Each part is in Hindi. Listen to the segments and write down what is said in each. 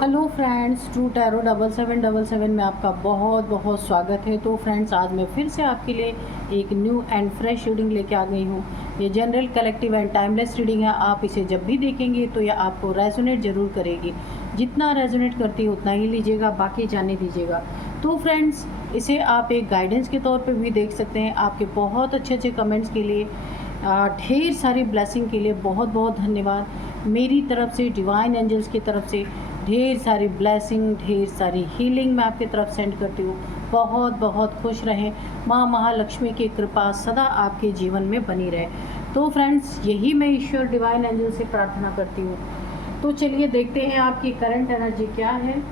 हेलो फ्रेंड्स, ट्रू टैरो 7777 में आपका बहुत बहुत स्वागत है। तो फ्रेंड्स, आज मैं फिर से आपके लिए एक न्यू एंड फ्रेश रीडिंग लेके आ गई हूँ। ये general, collective and timeless reading है। आप इसे जब भी देखेंगे तो यह आपको रेजोनेट ज़रूर करेगी। जितना रेजोनेट करती है उतना ही लीजिएगा, बाकी जाने दीजिएगा। तो फ्रेंड्स, इसे आप एक गाइडेंस के तौर पर भी देख सकते हैं। आपके बहुत अच्छे अच्छे कमेंट्स के लिए, ढेर सारी ब्लेसिंग के लिए बहुत बहुत धन्यवाद। मेरी तरफ से, डिवाइन एंजल्स की तरफ से ढेर सारी ब्लेसिंग, ढेर सारी हीलिंग मैं आपकी तरफ सेंड करती हूँ। बहुत बहुत खुश रहें। माँ महालक्ष्मी की कृपा सदा आपके जीवन में बनी रहे। तो फ्रेंड्स, यही मैं ईश्वर डिवाइन एंजल से प्रार्थना करती हूँ। तो चलिए देखते हैं आपकी करंट एनर्जी क्या है।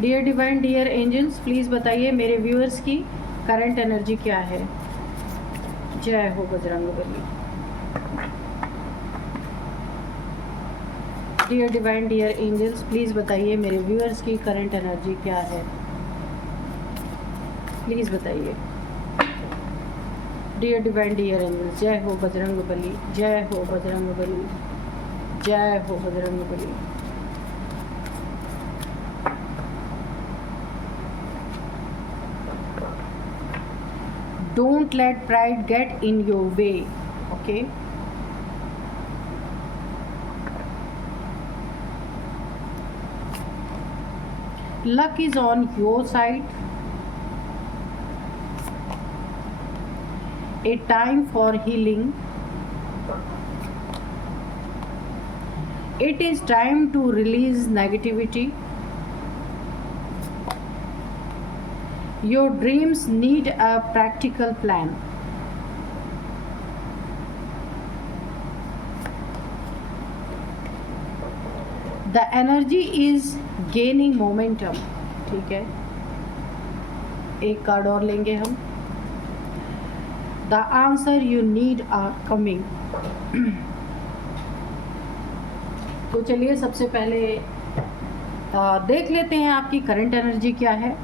Dear divine, dear angels, please बताइए मेरे व्यूअर्स की करंट एनर्जी क्या है। जय हो Bajrangbali. Dear divine, dear angels, please बताइए मेरे व्यूअर्स की करंट एनर्जी क्या है। प्लीज़ बताइए। डियर डिवाइन, डियर एंजल्स, जय हो बजरंगबली, जय हो बजरंगबली, जय हो Bajrangbali. Don't let pride get in your way, okay? Luck is on your side. A time for healing. It is time to release negativity. Your dreams need a practical plan. The energy is gaining momentum. ठीक है, एक कार्ड और लेंगे हम। The answer you need are coming. तो चलिए सबसे पहले देख लेते हैं आपकी करंट एनर्जी क्या है।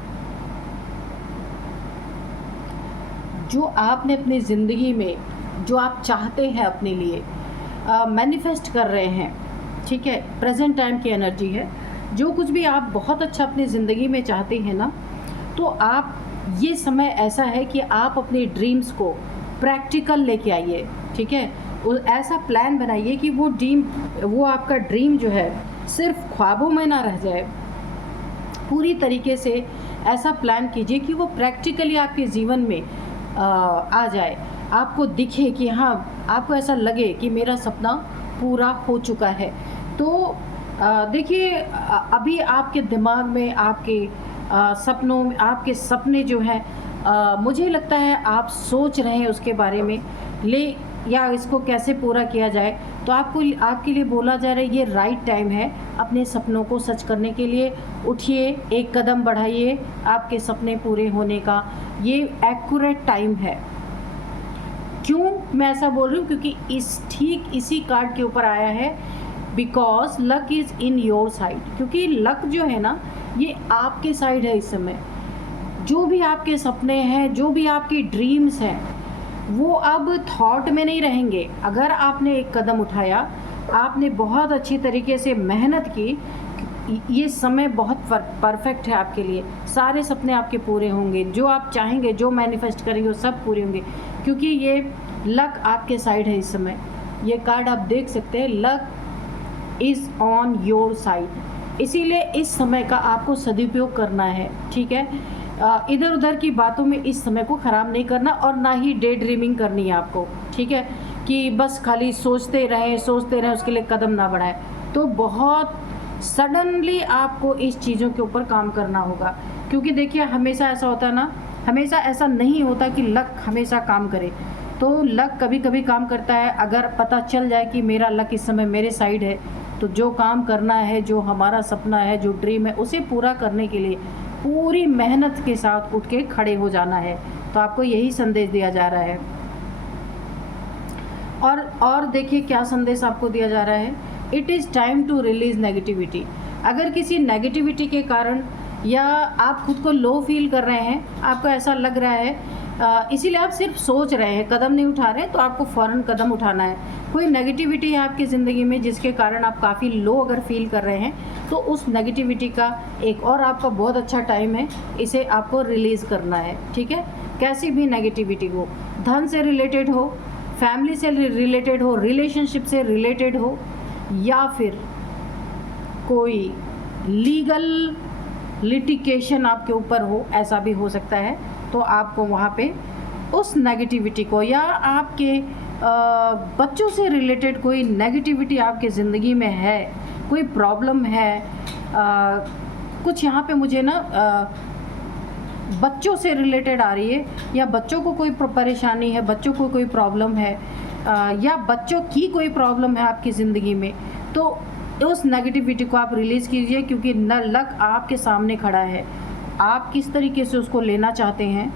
जो आपने अपनी ज़िंदगी में, जो आप चाहते हैं अपने लिए, मैनिफेस्ट कर रहे हैं, ठीक है, प्रेजेंट टाइम की एनर्जी है। जो कुछ भी आप बहुत अच्छा अपनी ज़िंदगी में चाहते हैं ना, तो आप, ये समय ऐसा है कि आप अपने ड्रीम्स को प्रैक्टिकल लेके आइए, ठीक है। ऐसा प्लान बनाइए कि वो आपका ड्रीम जो है सिर्फ ख्वाबों में ना रह जाए। पूरी तरीके से ऐसा प्लान कीजिए कि वो प्रैक्टिकली आपके जीवन में आ जाए, आपको दिखे कि हाँ, आपको ऐसा लगे कि मेरा सपना पूरा हो चुका है। तो देखिए, अभी आपके दिमाग में, आपके सपनों में, आपके सपने जो हैं, मुझे लगता है आप सोच रहे हैं उसके बारे में, या इसको कैसे पूरा किया जाए। तो आपके लिए बोला जा रहा है, ये राइट टाइम है अपने सपनों को सच करने के लिए। उठिए, एक कदम बढ़ाइए आपके सपने पूरे होने का। ये एक्यूरेट टाइम है। क्यों मैं ऐसा बोल रही हूँ? क्योंकि ठीक इसी कार्ड के ऊपर आया है, because luck is in your side. क्योंकि लक जो है ना, ये आपके साइड है इस समय। जो भी आपके सपने हैं, जो भी आपके ड्रीम्स हैं, वो अब थॉट में नहीं रहेंगे। अगर आपने एक कदम उठाया, आपने बहुत अच्छी तरीके से मेहनत की, ये समय बहुत परफेक्ट है आपके लिए। सारे सपने आपके पूरे होंगे, जो आप चाहेंगे, जो मैनिफेस्ट करेंगे, वो सब पूरे होंगे। क्योंकि ये लक आपके साइड है इस समय। ये कार्ड आप देख सकते हैं, luck is on your side. इसीलिए इस समय का आपको सदुपयोग करना है, ठीक है। इधर उधर की बातों में इस समय को ख़राब नहीं करना, और ना ही डे ड्रीमिंग करनी है आपको, ठीक है, कि बस खाली सोचते रहें, उसके लिए कदम ना बढ़ाएं। तो बहुत सडनली आपको इस चीज़ों के ऊपर काम करना होगा। क्योंकि देखिए, हमेशा ऐसा होता है ना, हमेशा ऐसा नहीं होता कि लक हमेशा काम करे। तो लक कभी कभी काम करता है। अगर पता चल जाए कि मेरा लक इस समय मेरे साइड है, तो जो काम करना है, जो हमारा सपना है, जो ड्रीम है, उसे पूरा करने के लिए पूरी मेहनत के साथ उठ के खड़े हो जाना है। तो आपको यही संदेश दिया जा रहा है। और देखिए क्या संदेश आपको दिया जा रहा है। It is time to release negativity. अगर किसी नेगेटिविटी के कारण या आप खुद को लो फील कर रहे हैं, आपको ऐसा लग रहा है, इसीलिए आप सिर्फ सोच रहे हैं, कदम नहीं उठा रहे, तो आपको फ़ौरन कदम उठाना है। कोई नेगेटिविटी है आपकी ज़िंदगी में जिसके कारण आप काफ़ी लो अगर फील कर रहे हैं, तो उस नेगेटिविटी का एक और आपका बहुत अच्छा टाइम है, इसे आपको रिलीज़ करना है, ठीक है। कैसी भी नेगेटिविटी हो, धन से रिलेटेड हो, फैमिली से रिलेटेड हो, रिलेशनशिप से रिलेटेड हो, या फिर कोई लीगल लिटिगेशन आपके ऊपर हो, ऐसा भी हो सकता है। तो आपको वहाँ पे उस नेगेटिविटी को, या आपके बच्चों से रिलेटेड कोई नेगेटिविटी आपके ज़िंदगी में है, कोई प्रॉब्लम है, कुछ यहाँ पे मुझे ना बच्चों से रिलेटेड आ रही है, या बच्चों को कोई परेशानी है, बच्चों को कोई प्रॉब्लम है, या बच्चों की कोई प्रॉब्लम है आपकी ज़िंदगी में, तो उस नेगेटिविटी को आप रिलीज़ कीजिए, क्योंकि न लक आपके सामने खड़ा है। आप किस तरीके से उसको लेना चाहते हैं,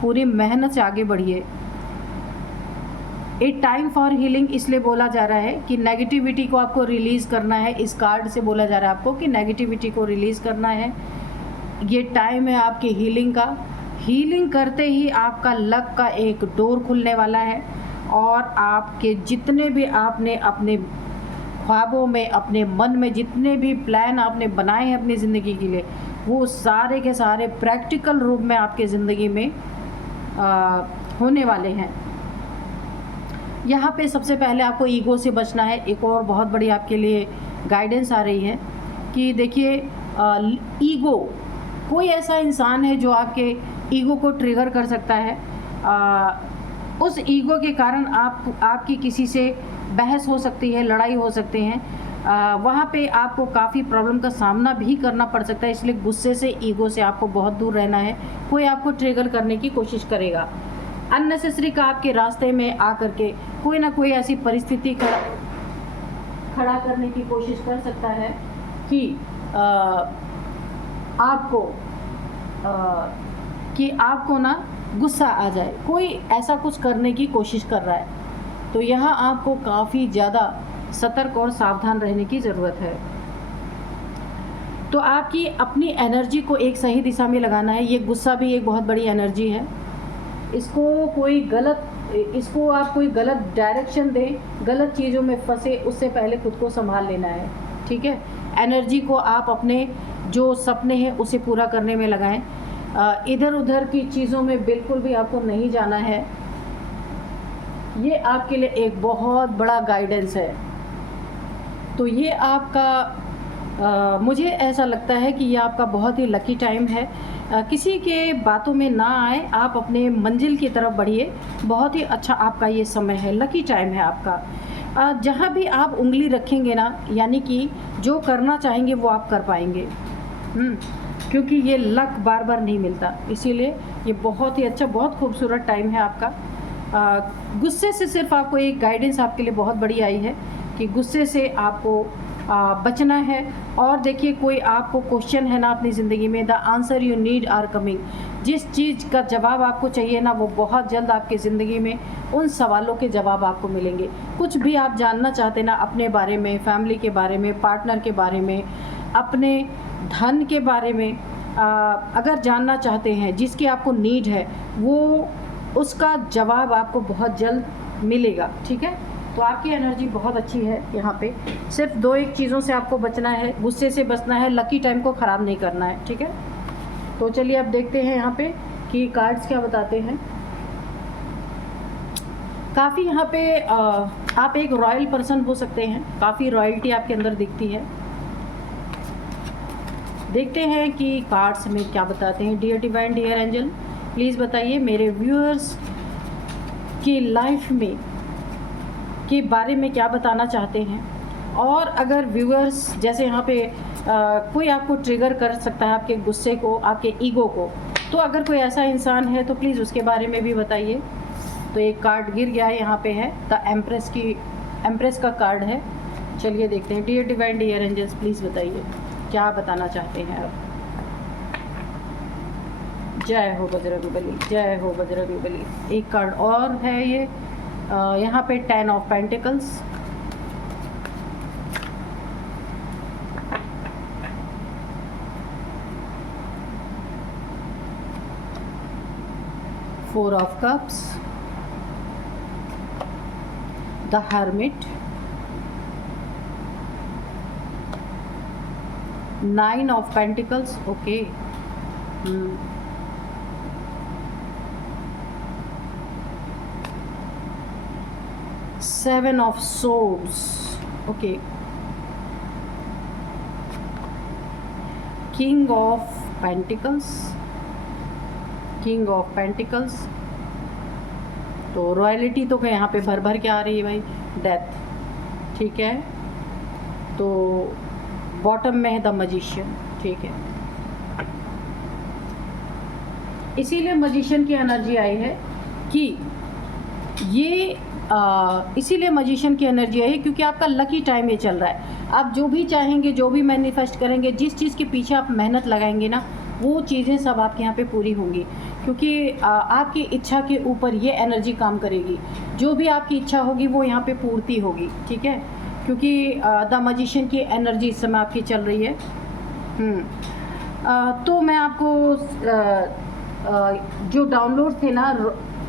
पूरी मेहनत से आगे बढ़िए। ए टाइम फॉर हीलिंग इसलिए बोला जा रहा है कि नेगेटिविटी को आपको रिलीज़ करना है। इस कार्ड से बोला जा रहा है आपको कि नेगेटिविटी को रिलीज़ करना है। ये टाइम है आपकी हीलिंग का। हीलिंग करते ही आपका लक का एक डोर खुलने वाला है, और आपके जितने भी आपने अपने ख्वाबों में, अपने मन में जितने भी प्लान आपने बनाए हैं अपनी ज़िंदगी के लिए, वो सारे के सारे प्रैक्टिकल रूप में आपके ज़िंदगी में होने वाले हैं। यहाँ पे सबसे पहले आपको ईगो से बचना है। एक और बहुत बड़ी आपके लिए गाइडेंस आ रही है कि देखिए, ईगो, कोई ऐसा इंसान है जो आपके ईगो को ट्रिगर कर सकता है। उस ईगो के कारण आपकी किसी से बहस हो सकती है, लड़ाई हो सकती हैं, वहाँ पे आपको काफ़ी प्रॉब्लम का सामना भी करना पड़ सकता है। इसलिए गुस्से से, ईगो से आपको बहुत दूर रहना है। कोई आपको ट्रिगर करने की कोशिश करेगा, अननेसेसरी का आपके रास्ते में आकर के कोई ना कोई ऐसी परिस्थिति खड़ा करने की कोशिश कर सकता है कि आपको ना गुस्सा आ जाए, कोई ऐसा कुछ करने की कोशिश कर रहा है। तो यहाँ आपको काफ़ी ज़्यादा सतर्क और सावधान रहने की ज़रूरत है। तो आपकी अपनी एनर्जी को एक सही दिशा में लगाना है। ये गुस्सा भी एक बहुत बड़ी एनर्जी है। इसको आप कोई गलत डायरेक्शन दें, गलत चीज़ों में फंसे, उससे पहले खुद को संभाल लेना है, ठीक है। एनर्जी को आप अपने जो सपने हैं उसे पूरा करने में लगाएं। इधर उधर की चीज़ों में बिल्कुल भी आपको नहीं जाना है। ये आपके लिए एक बहुत बड़ा गाइडेंस है। तो ये आपका मुझे ऐसा लगता है कि ये आपका बहुत ही लकी टाइम है। किसी के बातों में ना आए, आप अपने मंजिल की तरफ बढ़िए। बहुत ही अच्छा आपका ये समय है, लकी टाइम है आपका। जहाँ भी आप उंगली रखेंगे ना, यानी कि जो करना चाहेंगे वो आप कर पाएंगे, क्योंकि ये लक बार बार नहीं मिलता। इसीलिए ये बहुत ही अच्छा, बहुत खूबसूरत टाइम है आपका। गुस्से से सिर्फ आपको एक गाइडेंस आपके लिए बहुत बड़ी आई है कि गुस्से से आपको बचना है। और देखिए, कोई आपको क्वेश्चन है ना अपनी ज़िंदगी में, the answer you need are coming. जिस चीज़ का जवाब आपको चाहिए ना, वो बहुत जल्द आपकी ज़िंदगी में उन सवालों के जवाब आपको मिलेंगे। कुछ भी आप जानना चाहते ना अपने बारे में, फैमिली के बारे में, पार्टनर के बारे में, अपने धन के बारे में, अगर जानना चाहते हैं, जिसकी आपको नीड है, वो उसका जवाब आपको बहुत जल्द मिलेगा, ठीक है। तो आपकी एनर्जी बहुत अच्छी है यहाँ पे। सिर्फ 2-1 चीज़ों से आपको बचना है, गुस्से से बचना है, लकी टाइम को ख़राब नहीं करना है, ठीक है। तो चलिए अब देखते हैं यहाँ पे कि कार्ड्स क्या बताते हैं। काफ़ी यहाँ पे आप एक रॉयल पर्सन हो सकते हैं, काफ़ी रॉयल्टी आपके अंदर दिखती है। देखते हैं कि कार्ड्स में क्या बताते हैं। Dear divine, dear angel, please बताइए मेरे व्यूअर्स की लाइफ में के बारे में क्या बताना चाहते हैं। और अगर व्यूअर्स जैसे यहाँ पे कोई आपको ट्रिगर कर सकता है, आपके गुस्से को, आपके ईगो को, तो अगर कोई ऐसा इंसान है तो प्लीज़ उसके बारे में भी बताइए। तो एक कार्ड गिर गया है, यहाँ पे है द एम्प्रेस का कार्ड है। चलिए देखते हैं। Dear divine, dear angels, please बताइए क्या बताना चाहते हैं आप। जय हो बजरंगबली, जय हो बजरंगबली। एक कार्ड और है ये, यहाँ पे 10 of pentacles, 4 of Cups, the Hermit, 9 of Pentacles, okay. 7 of Swords, okay. King of Pentacles, तो रॉयलिटी तो यहाँ पे भर भर के आ रही है भाई, डेथ, ठीक है। तो बॉटम में है द मजिशियन, ठीक है। इसीलिए मजिशियन की एनर्जी आई है कि ये इसीलिए मजिशियन की एनर्जी आई है क्योंकि आपका लकी टाइम ये चल रहा है। आप जो भी चाहेंगे, जो भी मैनिफेस्ट करेंगे, जिस चीज़ के पीछे आप मेहनत लगाएंगे ना, वो चीज़ें सब आपके यहाँ पे पूरी होंगी, क्योंकि आपकी इच्छा के ऊपर ये एनर्जी काम करेगी। जो भी आपकी इच्छा होगी वो यहाँ पे पूर्ति होगी, ठीक है, क्योंकि द मजिशियन की एनर्जी इस समय आपकी चल रही है। तो मैं आपको जो डाउनलोड थे ना,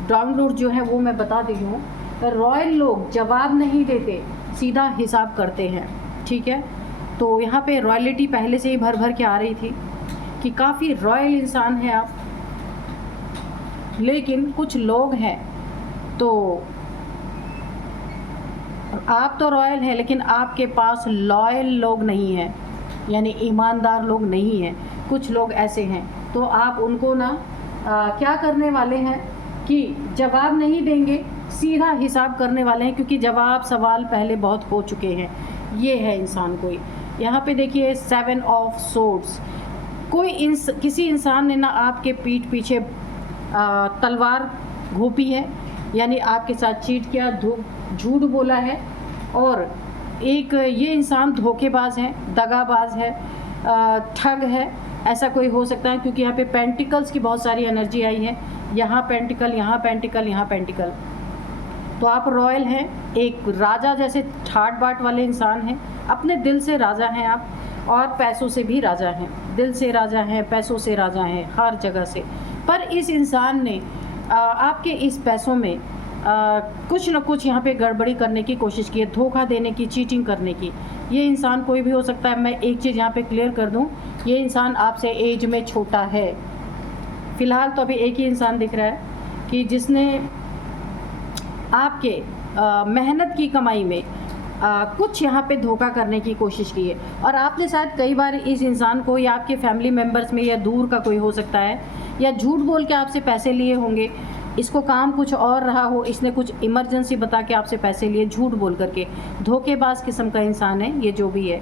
डाउनलोड जो है वो मैं बता दी हूँ। रॉयल लोग जवाब नहीं देते, सीधा हिसाब करते हैं, ठीक है। तो यहाँ पे रॉयलिटी पहले से ही भर भर के आ रही थी कि काफ़ी रॉयल इंसान हैं आप, लेकिन कुछ लोग हैं तो आप तो रॉयल हैं लेकिन आपके पास लॉयल लोग नहीं हैं, यानी ईमानदार लोग नहीं हैं। कुछ लोग ऐसे हैं, तो आप उनको ना क्या करने वाले हैं कि जवाब नहीं देंगे, सीधा हिसाब करने वाले हैं, क्योंकि जवाब सवाल पहले बहुत हो चुके हैं। ये है इंसान कोई। यहाँ पे देखिए 7 ऑफ सोर्ड्स, किसी इंसान ने ना आपके पीठ पीछे तलवार घोंपी है, यानी आपके साथ चीट किया, झूठ बोला है, और एक ये इंसान धोखेबाज है, दगाबाज है, ठग है, ऐसा कोई हो सकता है। क्योंकि यहाँ पे पेंटिकल्स की बहुत सारी एनर्जी आई है, यहाँ पेंटिकल, यहाँ पेंटिकल, यहाँ पेंटिकल। तो आप रॉयल हैं, एक राजा जैसे ठाट बाट वाले इंसान हैं, अपने दिल से राजा हैं आप, और पैसों से भी राजा हैं, दिल से राजा हैं, पैसों से राजा हैं, हर जगह से। पर इस इंसान ने आपके इस पैसों में कुछ न कुछ यहाँ पे गड़बड़ी करने की कोशिश की है, धोखा देने की, चीटिंग करने की। ये इंसान कोई भी हो सकता है। मैं एक चीज़ यहाँ पे क्लियर कर दूँ, ये इंसान आपसे एज में छोटा है। फ़िलहाल तो अभी एक ही इंसान दिख रहा है कि जिसने आपके मेहनत की कमाई में कुछ यहाँ पे धोखा करने की कोशिश की है, और आपने शायद कई बार इस इंसान को, या आपके फैमिली मेम्बर्स में, या दूर का कोई हो सकता है, या झूठ बोल के आपसे पैसे लिए होंगे। इसको काम कुछ और रहा हो, इसने कुछ इमरजेंसी बता के आपसे पैसे लिए, झूठ बोल करके। धोखेबाज किस्म का इंसान है ये, जो भी है।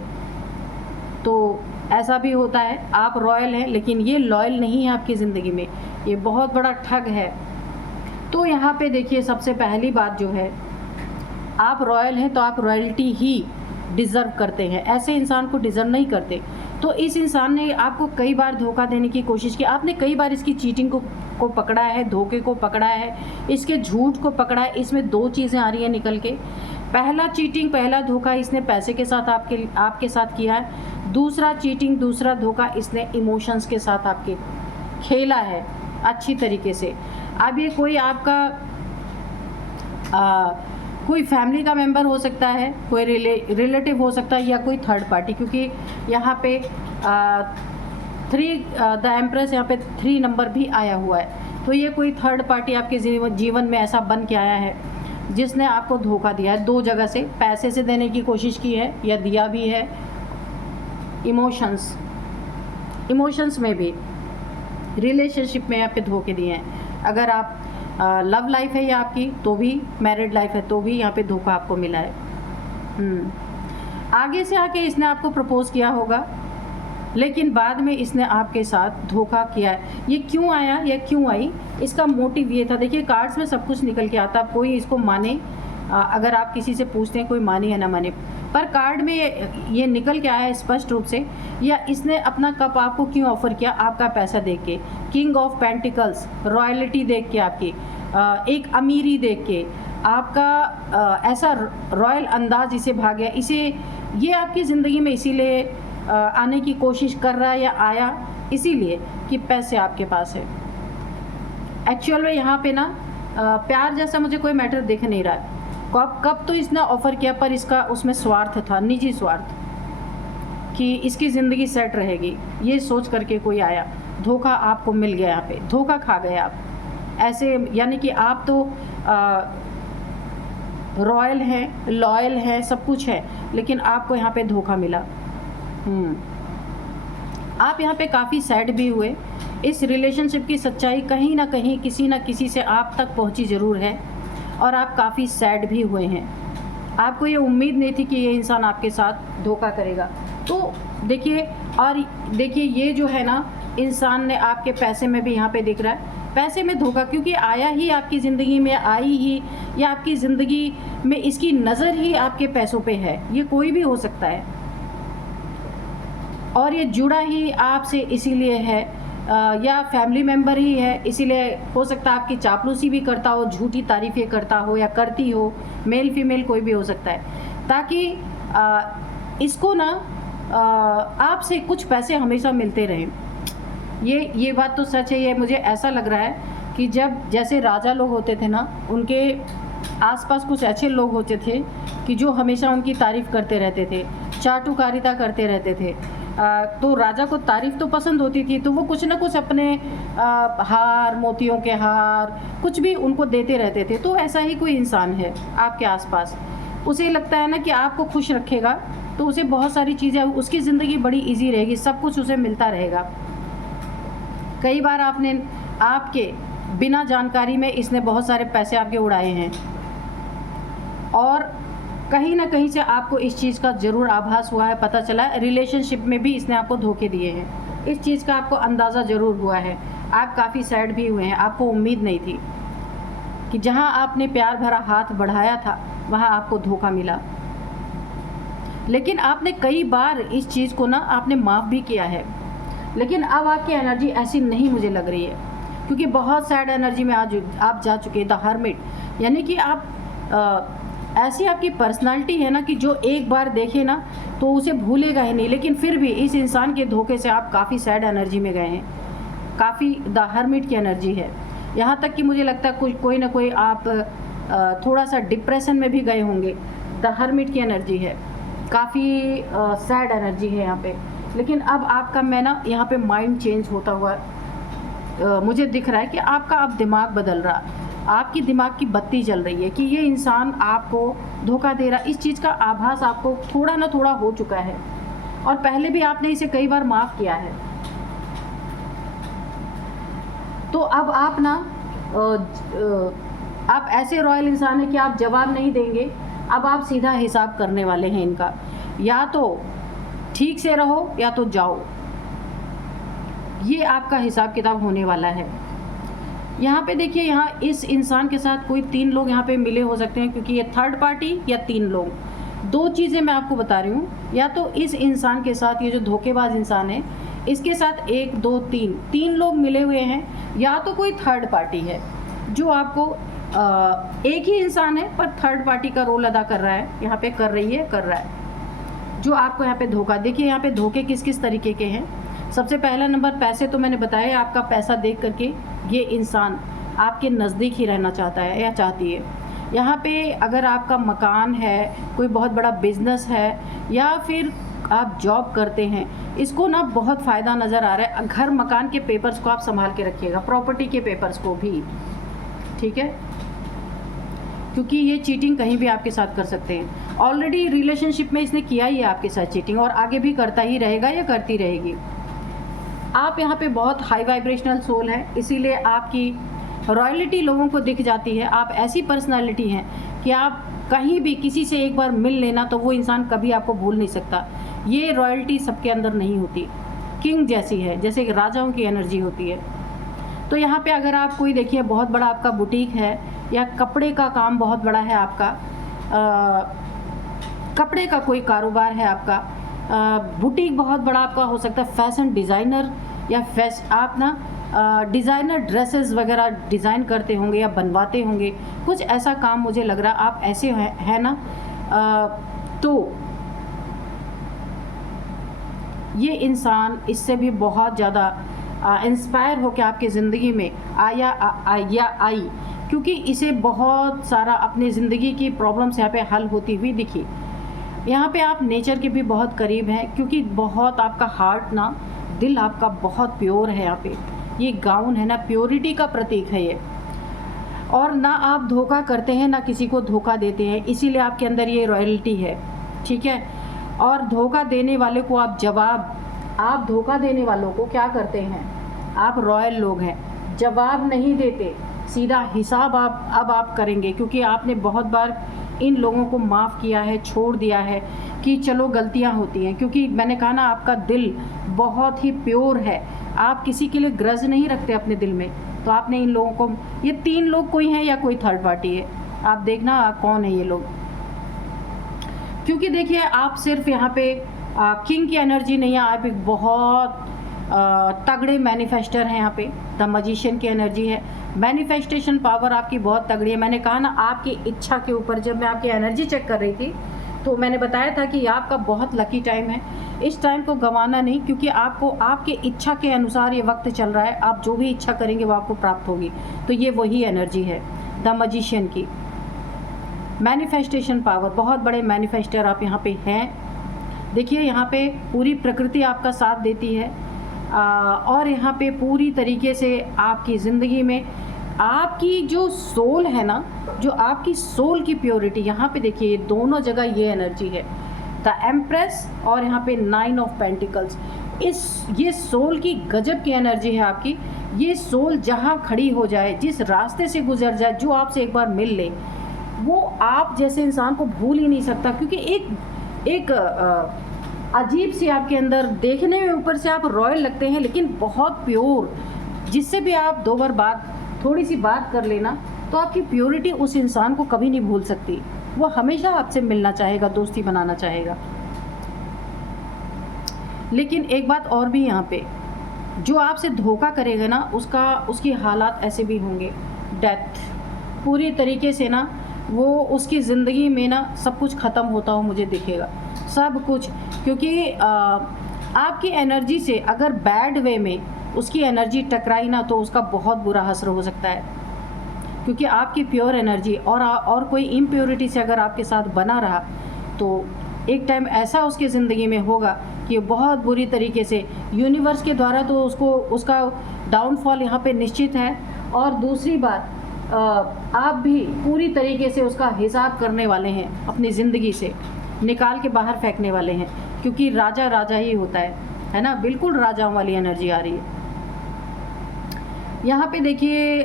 तो ऐसा भी होता है। आप रॉयल हैं लेकिन ये लॉयल नहीं है आपकी ज़िंदगी में, ये बहुत बड़ा ठग है। तो यहाँ पे देखिए, सबसे पहली बात जो है, आप रॉयल हैं तो आप रॉयल्टी ही डिज़र्व करते हैं, ऐसे इंसान को डिज़र्व नहीं करते। तो इस इंसान ने आपको कई बार धोखा देने की कोशिश की, आपने कई बार इसकी चीटिंग को पकड़ा है, धोखे को पकड़ा है, इसके झूठ को पकड़ा है। इसमें दो चीज़ें आ रही हैं निकल के। पहला चीटिंग, पहला धोखा इसने पैसे के साथ आपके साथ किया है। दूसरा चीटिंग, दूसरा धोखा इसने इमोशंस के साथ आपके खेला है अच्छी तरीके से। अब ये कोई आपका कोई फैमिली का मेंबर हो सकता है, कोई रिलेटिव हो सकता है, या कोई थर्ड पार्टी, क्योंकि यहाँ पे 3 द एम्प्रेस, यहाँ पे 3 नंबर भी आया हुआ है। तो ये कोई थर्ड पार्टी आपके जीवन में ऐसा बन के आया है जिसने आपको धोखा दिया है 2 जगह से। पैसे से देने की कोशिश की है या दिया भी है, इमोशंस में भी, रिलेशनशिप में यहाँ पे धोखे दिए हैं। अगर आप लव लाइफ है या आपकी, तो भी, मैरिड लाइफ है तो भी यहाँ पे धोखा आपको मिला है। आगे से आके इसने आपको प्रपोज किया होगा, लेकिन बाद में इसने आपके साथ धोखा किया है। ये क्यों आया या क्यों आई, इसका मोटिव ये था। देखिए, कार्ड्स में सब कुछ निकल के आता, अब कोई इसको माने, अगर आप किसी से पूछते हैं कोई माने या ना माने, पर कार्ड में ये निकल के आया है स्पष्ट रूप से। या इसने अपना कप आपको क्यों ऑफर किया, आपका पैसा देख के, किंग ऑफ पेंटिकल्स, रॉयल्टी देख के, आपकी एक अमीरी देख के, आपका ऐसा रॉयल अंदाज इसे भाग गया। ये आपकी ज़िंदगी में इसीलिए आने की कोशिश कर रहा है, या आया इसीलिए कि पैसे आपके पास है। एक्चुअल में यहाँ पे ना प्यार जैसा मुझे कोई मैटर दिख नहीं रहा है। कब कब तो इसने ऑफ़र किया, पर इसका उसमें स्वार्थ था, निजी स्वार्थ, कि इसकी ज़िंदगी सेट रहेगी, ये सोच करके कोई आया, धोखा आपको मिल गया, यहाँ पे धोखा खा गए आप। ऐसे यानी कि आप तो रॉयल हैं, लॉयल हैं, सब कुछ है, लेकिन आपको यहाँ पे धोखा मिला। आप यहाँ पे काफ़ी सैड भी हुए। इस रिलेशनशिप की सच्चाई कहीं ना कहीं किसी ना किसी से आप तक पहुँची ज़रूर है, और आप काफ़ी सैड भी हुए हैं। आपको ये उम्मीद नहीं थी कि ये इंसान आपके साथ धोखा करेगा। तो देखिए, और देखिए ये जो है ना, इंसान ने आपके पैसे में भी यहाँ पे दिख रहा है, पैसे में धोखा, क्योंकि आया ही आपकी ज़िंदगी में, आई ही, या आपकी ज़िंदगी में इसकी नज़र ही आपके पैसों पे है। ये कोई भी हो सकता है, और ये जुड़ा ही आपसे इसीलिए है, या फैमिली मेम्बर ही है, इसीलिए हो सकता है आपकी चापलूसी भी करता हो, झूठी तारीफ़ें करता हो या करती हो, मेल फीमेल कोई भी हो सकता है, ताकि इसको ना आपसे कुछ पैसे हमेशा मिलते रहें। ये बात तो सच है। ये मुझे ऐसा लग रहा है कि जब जैसे राजा लोग होते थे ना, उनके आसपास कुछ ऐसे लोग होते थे कि जो हमेशा उनकी तारीफ़ करते रहते थे, चाटुकारिता करते रहते थे। तो राजा को तारीफ़ तो पसंद होती थी, तो वो कुछ ना कुछ अपने हार, मोतियों के हार, कुछ भी उनको देते रहते थे। तो ऐसा ही कोई इंसान है आपके आसपास, उसे लगता है ना कि आपको खुश रखेगा, तो उसे बहुत सारी चीज़ें, उसकी ज़िंदगी बड़ी इजी रहेगी, सब कुछ उसे मिलता रहेगा। कई बार आपके बिना जानकारी में इसने बहुत सारे पैसे आपके उड़ाए हैं, और कहीं ना कहीं से आपको इस चीज़ का ज़रूर आभास हुआ है, पता चला है। रिलेशनशिप में भी इसने आपको धोखे दिए हैं, इस चीज़ का आपको अंदाज़ा ज़रूर हुआ है। आप काफ़ी सैड भी हुए हैं, आपको उम्मीद नहीं थी कि जहां आपने प्यार भरा हाथ बढ़ाया था वहां आपको धोखा मिला। लेकिन आपने कई बार इस चीज़ को ना आपने माफ़ भी किया है, लेकिन अब आपकी एनर्जी ऐसी नहीं मुझे लग रही है, क्योंकि बहुत सैड एनर्जी में आज आप जा चुके हैं। द हर्मिट, यानी कि आप ऐसी आपकी पर्सनालिटी है ना कि जो एक बार देखे ना तो उसे भूलेगा ही नहीं, लेकिन फिर भी इस इंसान के धोखे से आप काफ़ी सैड एनर्जी में गए हैं, काफ़ी द हर्मिट की एनर्जी है। यहाँ तक कि मुझे लगता है कोई ना कोई आप थोड़ा सा डिप्रेशन में भी गए होंगे। द हर्मिट की एनर्जी है, काफ़ी सैड एनर्जी है यहाँ पे। लेकिन अब आपका मैं ना यहाँ पे माइंड चेंज होता हुआ मुझे दिख रहा है कि आपका अब दिमाग बदल रहा, आपकी दिमाग की बत्ती जल रही है कि ये इंसान आपको धोखा दे रहा। इस चीज़ का आभास आपको थोड़ा ना थोड़ा हो चुका है, और पहले भी आपने इसे कई बार माफ़ किया है। तो अब आप ना आप ऐसे रॉयल इंसान हैं कि आप जवाब नहीं देंगे, अब आप सीधा हिसाब करने वाले हैं इनका, या तो ठीक से रहो या तो जाओ। ये आपका हिसाब किताब होने वाला है। यहाँ पे देखिए, यहाँ इस इंसान के साथ कोई 3 लोग यहाँ पे मिले हो सकते हैं, क्योंकि ये थर्ड पार्टी या 3 लोग, 2 चीज़ें मैं आपको बता रही हूँ। या तो इस इंसान के साथ, ये जो धोखेबाज इंसान है, इसके साथ 1 2 3 लोग मिले हुए हैं, या तो कोई थर्ड पार्टी है जो आपको एक ही इंसान है पर थर्ड पार्टी का रोल अदा कर रहा है, यहाँ पे कर रहा है, जो आपको यहाँ पे धोखा। देखिए यहाँ पे धोखे किस किस तरीके के हैं। सबसे पहला नंबर पैसे, तो मैंने बताया, आपका पैसा देख करके ये इंसान आपके नज़दीक ही रहना चाहता है या चाहती है। यहाँ पे अगर आपका मकान है, कोई बहुत बड़ा बिजनेस है, या फिर आप जॉब करते हैं, इसको ना बहुत फ़ायदा नज़र आ रहा है। घर मकान के पेपर्स को आप संभाल के रखिएगा, प्रॉपर्टी के पेपर्स को भी, ठीक है, क्योंकि ये चीटिंग कहीं भी आपके साथ कर सकते हैं। ऑलरेडी रिलेशनशिप में इसने किया ही है आपके साथ चीटिंग, और आगे भी करता ही रहेगा या करती रहेगी। आप यहाँ पे बहुत हाई वाइब्रेशनल सोल है, इसीलिए आपकी रॉयल्टी लोगों को दिख जाती है। आप ऐसी पर्सनालिटी हैं कि आप कहीं भी किसी से एक बार मिल लेना तो वो इंसान कभी आपको भूल नहीं सकता। ये रॉयल्टी सबके अंदर नहीं होती, किंग जैसी है, जैसे राजाओं की एनर्जी होती है। तो यहाँ पे अगर आप कोई देखिए बहुत बड़ा आपका बुटीक है, या कपड़े का काम बहुत बड़ा है आपका, कपड़े का कोई कारोबार है आपका, बुटीक बहुत बड़ा आपका हो सकता है, फैशन डिज़ाइनर, या आप ना डिज़ाइनर ड्रेसेस वगैरह डिज़ाइन करते होंगे या बनवाते होंगे, कुछ ऐसा काम मुझे लग रहा आप ऐसे है ना। तो ये इंसान इससे भी बहुत ज़्यादा इंस्पायर होकर आपके ज़िंदगी में आई, क्योंकि इसे बहुत सारा अपनी ज़िंदगी की प्रॉब्लम्स यहाँ पे हल होती हुई दिखी। यहाँ पे आप नेचर के भी बहुत करीब हैं, क्योंकि बहुत आपका हार्ट ना, दिल आपका बहुत प्योर है। यहाँ पे ये गाउन है ना, प्योरिटी का प्रतीक है ये। और ना आप धोखा करते हैं, ना किसी को धोखा देते हैं, इसीलिए आपके अंदर ये रॉयल्टी है, ठीक है। और धोखा देने वाले को आप धोखा देने वालों को क्या करते हैं, आप रॉयल लोग हैं, जवाब नहीं देते, सीधा हिसाब आप करेंगे, क्योंकि आपने बहुत बार इन लोगों को माफ़ किया है, छोड़ दिया है कि चलो गलतियां होती हैं। क्योंकि मैंने कहा ना, आपका दिल बहुत ही प्योर है, आप किसी के लिए ग्रज नहीं रखते अपने दिल में। तो आपने इन लोगों को, ये 3 लोग कोई हैं या कोई थर्ड पार्टी है, आप देखना कौन है ये लोग। क्योंकि देखिए, आप सिर्फ यहाँ पे किंग की एनर्जी नहीं है, आप एक बहुत तगड़े मैनिफेस्टर हैं। यहाँ पे द मैजिशियन की एनर्जी है, मैनिफेस्टेशन पावर आपकी बहुत तगड़ी है। मैंने कहा ना, आपकी इच्छा के ऊपर, जब मैं आपकी एनर्जी चेक कर रही थी तो मैंने बताया था कि आपका बहुत लकी टाइम है, इस टाइम को गंवाना नहीं, क्योंकि आपको आपके इच्छा के अनुसार ये वक्त चल रहा है, आप जो भी इच्छा करेंगे वो आपको प्राप्त होगी। तो ये वही एनर्जी है द मैजिशियन की, मैनिफेस्टेशन पावर। बहुत बड़े मैनिफेस्टर आप यहाँ पे हैं। देखिए, यहाँ पे पूरी प्रकृति आपका साथ देती है, और यहाँ पे पूरी तरीके से आपकी ज़िंदगी में आपकी जो सोल है ना, जो आपकी सोल की प्योरिटी, यहाँ पे देखिए दोनों जगह ये एनर्जी है, द एम्प्रेस और यहाँ पे 9 ऑफ पेंटिकल्स। ये सोल की गजब की एनर्जी है आपकी। ये सोल जहाँ खड़ी हो जाए, जिस रास्ते से गुजर जाए, जो आपसे एक बार मिल ले, वो आप जैसे इंसान को भूल ही नहीं सकता, क्योंकि एक अजीब सी आपके अंदर, देखने में ऊपर से आप रॉयल लगते हैं लेकिन बहुत प्योर, जिससे भी आप 2 बार थोड़ी सी बात कर लेना तो आपकी प्योरिटी उस इंसान को कभी नहीं भूल सकती, वो हमेशा आपसे मिलना चाहेगा, दोस्ती बनाना चाहेगा। लेकिन एक बात और भी यहाँ पे, जो आपसे धोखा करेगा ना, उसकी हालात ऐसे भी होंगे, डेथ पूरी तरीके से ना, वो उसकी ज़िंदगी में ना सब कुछ ख़त्म होता हो मुझे दिखेगा, सब कुछ। क्योंकि आपकी एनर्जी से अगर बैड वे में उसकी एनर्जी टकराई ना, तो उसका बहुत बुरा असर हो सकता है। क्योंकि आपकी प्योर एनर्जी और कोई इम्प्योरिटी से अगर आपके साथ बना रहा, तो एक टाइम ऐसा उसकी ज़िंदगी में होगा कि बहुत बुरी तरीके से यूनिवर्स के द्वारा तो उसका डाउनफॉल यहाँ पे निश्चित है। और दूसरी बात, आप भी पूरी तरीके से उसका हिसाब करने वाले हैं, अपनी ज़िंदगी से निकाल के बाहर फेंकने वाले हैं, क्योंकि राजा राजा ही होता है ना, बिल्कुल राजाओं वाली एनर्जी आ रही है यहाँ पे। देखिए,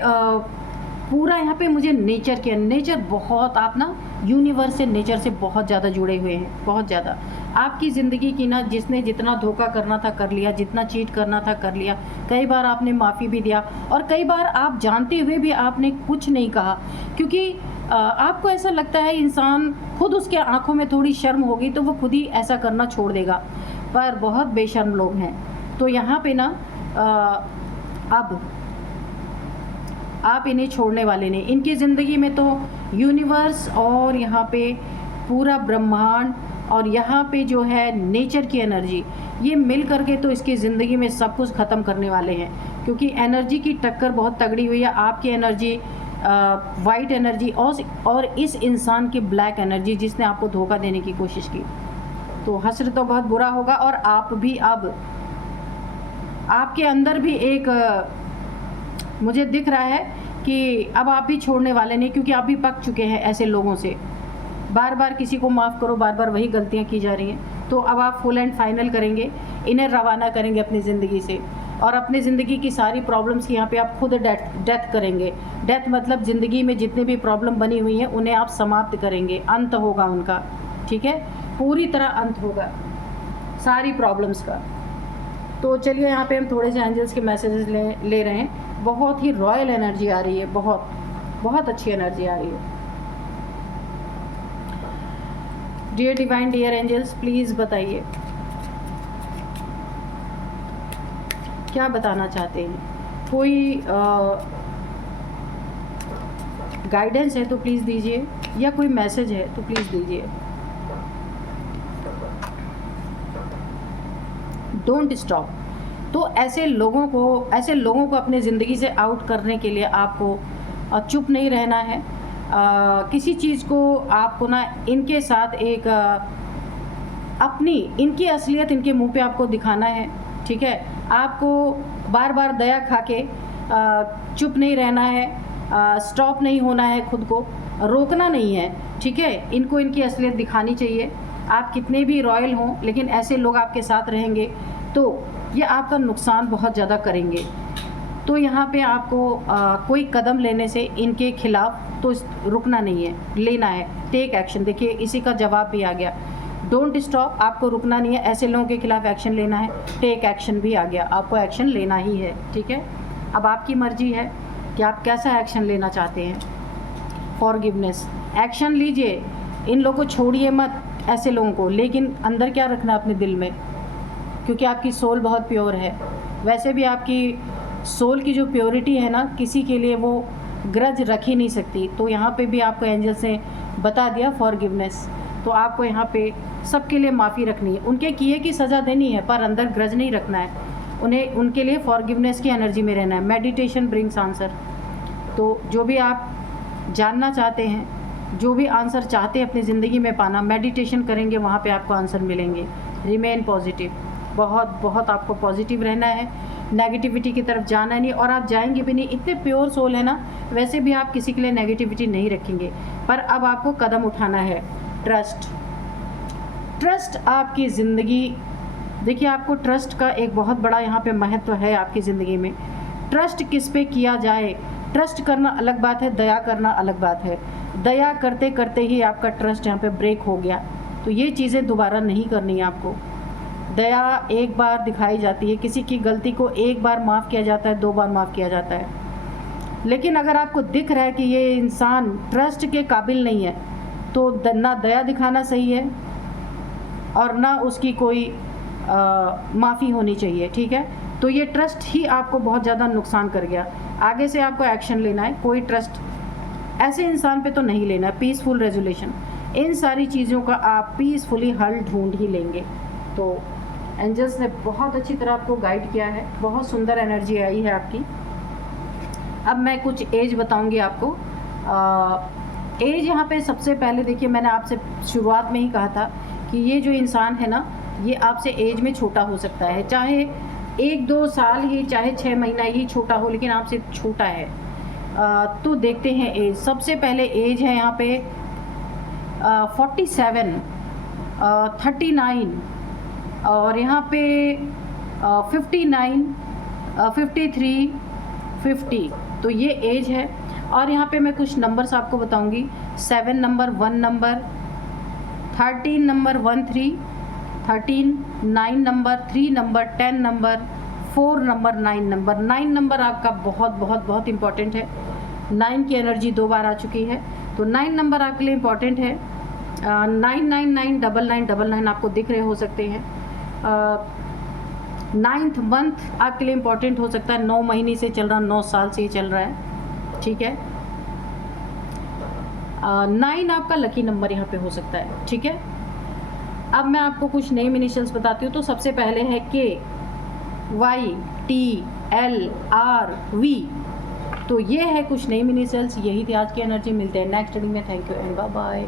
पूरा यहाँ पे मुझे नेचर बहुत, आप ना यूनिवर्स से, नेचर से बहुत ज़्यादा जुड़े हुए हैं, बहुत ज़्यादा। आपकी ज़िंदगी की ना, जिसने जितना धोखा करना था कर लिया, जितना चीट करना था कर लिया, कई बार आपने माफ़ी भी दिया, और कई बार आप जानते हुए भी आपने कुछ नहीं कहा, क्योंकि आपको ऐसा लगता है इंसान खुद, उसके आंखों में थोड़ी शर्म होगी तो वो खुद ही ऐसा करना छोड़ देगा, पर बहुत बेशर्म लोग हैं। तो यहाँ पे ना अब आप इन्हें छोड़ने वाले नहीं, इनकी ज़िंदगी में तो यूनिवर्स और यहाँ पे पूरा ब्रह्मांड और यहाँ पे जो है नेचर की एनर्जी, ये मिल करके तो इसकी ज़िंदगी में सब कुछ ख़त्म करने वाले हैं, क्योंकि एनर्जी की टक्कर बहुत तगड़ी हुई है। आपकी एनर्जी वाइट एनर्जी और इस इंसान की ब्लैक एनर्जी, जिसने आपको धोखा देने की कोशिश की, तो हश्र तो बहुत बुरा होगा। और आप भी, अब आपके अंदर भी एक मुझे दिख रहा है कि अब आप भी छोड़ने वाले नहीं, क्योंकि आप भी पक चुके हैं ऐसे लोगों से। बार बार किसी को माफ़ करो, बार बार वही गलतियां की जा रही हैं। तो अब आप फुल एंड फाइनल करेंगे, इन्हें रवाना करेंगे अपनी ज़िंदगी से, और अपनी ज़िंदगी की सारी प्रॉब्लम्स की यहाँ पे आप खुद डेथ करेंगे। डेथ मतलब ज़िंदगी में जितनी भी प्रॉब्लम बनी हुई हैं उन्हें आप समाप्त करेंगे, अंत होगा उनका, ठीक है, पूरी तरह अंत होगा सारी प्रॉब्लम्स का। तो चलिए, यहाँ पे हम थोड़े से एंजल्स के मैसेजेस ले रहे हैं। बहुत ही रॉयल एनर्जी आ रही है, बहुत बहुत अच्छी एनर्जी आ रही है। Dear divine, dear angels, please बताइए क्या बताना चाहते हैं। कोई गाइडेंस है तो प्लीज़ दीजिए, या कोई मैसेज है तो प्लीज़ दीजिए। डोंट स्टॉप, तो ऐसे लोगों को अपने ज़िंदगी से आउट करने के लिए आपको चुप नहीं रहना है। किसी चीज़ को आपको ना इनके साथ एक अपनी इनकी असलियत इनके मुंह पे आपको दिखाना है, ठीक है। आपको बार बार दया खा के चुप नहीं रहना है, स्टॉप नहीं होना है, खुद को रोकना नहीं है, ठीक है। इनको इनकी असलियत दिखानी चाहिए। आप कितने भी रॉयल हों, लेकिन ऐसे लोग आपके साथ रहेंगे तो ये आपका नुकसान बहुत ज़्यादा करेंगे। तो यहाँ पे आपको कोई कदम लेने से इनके खिलाफ तो रुकना नहीं है, लेना है, टेक एक्शन। देखिए इसी का जवाब भी आ गया, डोंट स्टॉप। आपको रुकना नहीं है, ऐसे लोगों के खिलाफ एक्शन लेना है। टेक एक्शन भी आ गया, आपको एक्शन लेना ही है, ठीक है। अब आपकी मर्जी है कि आप कैसा एक्शन लेना चाहते हैं। फॉरगिवनेस, एक्शन लीजिए, इन लोगों को छोड़िए मत, ऐसे लोगों को, लेकिन अंदर क्या रखना अपने दिल में, क्योंकि आपकी सोल बहुत प्योर है। वैसे भी आपकी सोल की जो प्योरिटी है ना, किसी के लिए वो ग्रज रख ही नहीं सकती। तो यहाँ पे भी आपको एंजल्स ने बता दिया फॉरगिवनेस। तो आपको यहाँ पे सबके लिए माफ़ी रखनी है, उनके किए की सज़ा देनी है, पर अंदर ग्रज नहीं रखना है। उन्हें उनके लिए फॉरगिवनेस की एनर्जी में रहना है। Meditation brings answer. तो जो भी आप जानना चाहते हैं, जो भी आंसर चाहते हैं अपनी ज़िंदगी में पाना, मेडिटेशन करेंगे, वहाँ पे आपको आंसर मिलेंगे। रिमेन पॉजिटिव, बहुत बहुत आपको पॉजिटिव रहना है, नेगेटिविटी की तरफ जाना नहीं, और आप जाएंगे भी नहीं। इतने प्योर सोल है ना, वैसे भी आप किसी के लिए नेगेटिविटी नहीं रखेंगे। पर अब आपको कदम उठाना है। ट्रस्ट आपकी ज़िंदगी, देखिए आपको ट्रस्ट का एक बहुत बड़ा यहाँ पे महत्व है आपकी ज़िंदगी में। ट्रस्ट किस पे किया जाए, ट्रस्ट करना अलग बात है, दया करना अलग बात है। दया करते करते ही आपका ट्रस्ट यहाँ पे ब्रेक हो गया, तो ये चीज़ें दोबारा नहीं करनी है आपको। दया एक बार दिखाई जाती है, किसी की गलती को एक बार माफ़ किया जाता है, 2 बार माफ़ किया जाता है। लेकिन अगर आपको दिख रहा है कि ये इंसान ट्रस्ट के काबिल नहीं है, तो ना दया दिखाना सही है और ना उसकी कोई माफ़ी होनी चाहिए, ठीक है। तो ये ट्रस्ट ही आपको बहुत ज़्यादा नुकसान कर गया। आगे से आपको एक्शन लेना है, कोई ट्रस्ट ऐसे इंसान पे तो नहीं लेना है। पीसफुल रेजोल्यूशन, इन सारी चीज़ों का आप पीसफुली हल ढूंढ ही लेंगे। तो एंजल्स ने बहुत अच्छी तरह आपको गाइड किया है, बहुत सुंदर एनर्जी आई है आपकी। अब मैं कुछ एज बताऊंगी आपको। एज यहाँ पे सबसे पहले देखिए, मैंने आपसे शुरुआत में ही कहा था कि ये जो इंसान है ना, ये आपसे एज में छोटा हो सकता है, चाहे 1-2 साल ही, चाहे 6 महीना ही छोटा हो, लेकिन आपसे छोटा है। तो देखते हैं एज। सबसे पहले एज है यहाँ पे 47, 39, और यहाँ पे 59, 53, 50। तो ये एज है। और यहाँ पे मैं कुछ नंबर्स आपको बताऊंगी। 7 number, 1 number, 13 number, 1 3, 13, 9 number, 3 number, 10 number, 4 number, 9 number. 9 number आपका बहुत बहुत बहुत इम्पॉर्टेंट है। 9 की एनर्जी 2 बार आ चुकी है, तो 9 नंबर आपके लिए इम्पॉर्टेंट है। 999, 9999 आपको दिख रहे हो सकते हैं। 9th मंथ आपके लिए इम्पॉर्टेंट हो सकता है, 9 महीने से चल रहा, 9 साल से ही चल रहा है, ठीक है। 9 आपका लकी नंबर यहाँ पे हो सकता है, ठीक है। अब मैं आपको कुछ नेम इनिशियल्स बताती हूँ। तो सबसे पहले है KY TL RV। तो ये है कुछ नेम इनिशियल्स, यही थी आज की एनर्जी। मिलते हैं नेक्स्ट रीडिंग में। Thank you and bye bye.